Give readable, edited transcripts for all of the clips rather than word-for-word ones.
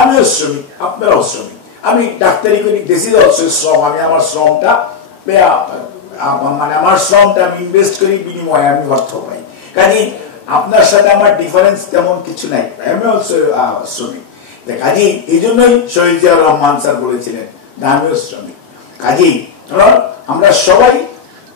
আমিও শ্রমিক, আপনারাও শ্রমিক। আমি ডাক্তারি করি, দিস ইজ অলসো শ্রম। আমি আমার শ্রমটা মানে আমার শ্রমটা আমি ইনভেস্ট করি, বিনিময়ে আমি অর্থ পাই। কাজে আপনার সাথে আমার ডিফারেন্স তেমন কিছু নাই, আমি অলসো শ্রমিক। কাজে এই জন্যই শহীদ জিয়াউর রহমান স্যার বলেছিলেন আমিও শ্রমিক। কাজেই আমরা সবাই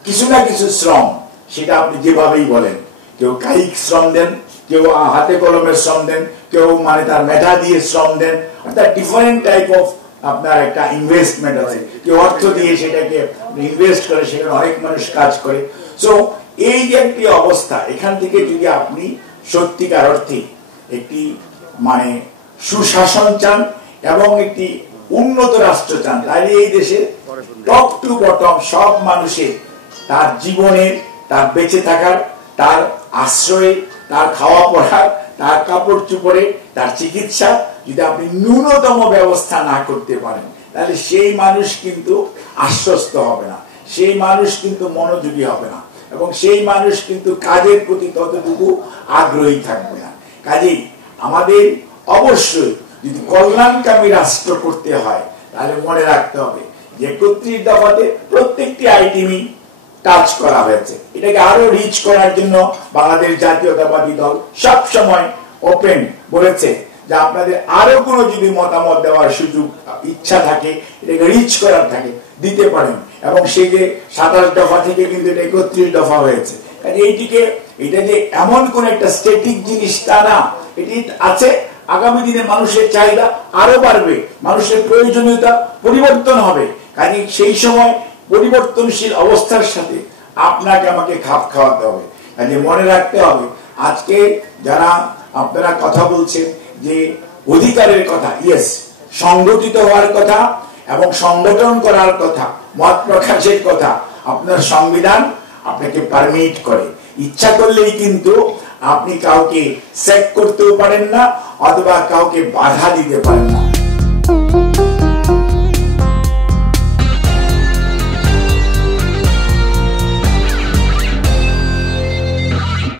কিছু না কিছু শ্রম, সেটা আপনি যেভাবেই বলেন, কেউ কায়িক শ্রম দেন, কেউ হাতে কলমের শ্রম দেন, কেউ মানে তার মেধা দিয়ে শ্রম দেন, অর্থাৎ ডিফারেন্ট টাইপ অফ আপনার একটা ইনভেস্টমেন্ট আছে। কেউ অর্থ দিয়ে সেটাকে ইনভেস্ট করে, সেখানে অনেক মানুষ কাজ করে। সো এই যে একটি অবস্থা, এখান থেকে যদি আপনি সত্যিকার অর্থে একটি মানে সুশাসন চান এবং একটি উন্নত রাষ্ট্র চান, তাহলে এই দেশে টপ টু বটম সব মানুষের তার জীবনের, তার বেঁচে থাকার, তার আশ্রয়ে, তার খাওয়া পড়ার, তার কাপড় চোপড়ে, তার চিকিৎসা যদি আপনি ন্যূনতম ব্যবস্থা না করতে পারেন, তাহলে সেই মানুষ কিন্তু আশ্বস্ত হবে না, সেই মানুষ কিন্তু মনোযোগী হবে না, এবং সেই মানুষ কিন্তু কাজের প্রতি ততটুকু আগ্রহী থাকবে না। কাজেই আমাদের অবশ্যই যদি কল্যাণকামী রাষ্ট্র করতে হয়, তাহলে মনে রাখতে হবে যে 31 দফাতে প্রত্যেকটি আইটেমই টাচ করা হয়েছে। এটাকে আরো রিচ করার জন্য বাংলাদেশ জাতীয়তাবাদী দল সব সময় ওপেন বলেছে যে আপনাদের আরো কোনো যদি মতামত দেওয়ার সুযোগ ইচ্ছা থাকে, এটাকে রিচ করার থাকে, দিতে পারেন। এবং সেই যে 27 দফা থেকে কিন্তু এটা 31 দফা হয়েছে। এটা যে এমন কোন একটা স্ট্যাটিক জিনিস তা না, এটি আছে। আগামী দিনে মানুষের চাহিদা আরো বাড়বে, মানুষের প্রয়োজনীয়তা পরিবর্তন হবে। কাজে সেই সময় পরিবর্তনশীল অবস্থার সাথে আপনাকে আমাকে খাপ খাওয়াতে হবে। কাজে মনে রাখতে হবে, আজকে যারা আপনারা কথা বলছেন যে অধিকারের কথা, ইয়েস, সংগঠিত হওয়ার কথা এবং সংগঠন করার কথা, মত প্রকাশের কথা আপনার সংবিধান আপনাকে পারমিট করে। ইচ্ছা করলেই কিন্তু আপনি কাউকে সেক করতেও পারেন না, অথবা কাউকে বাধা দিতে পারেন না।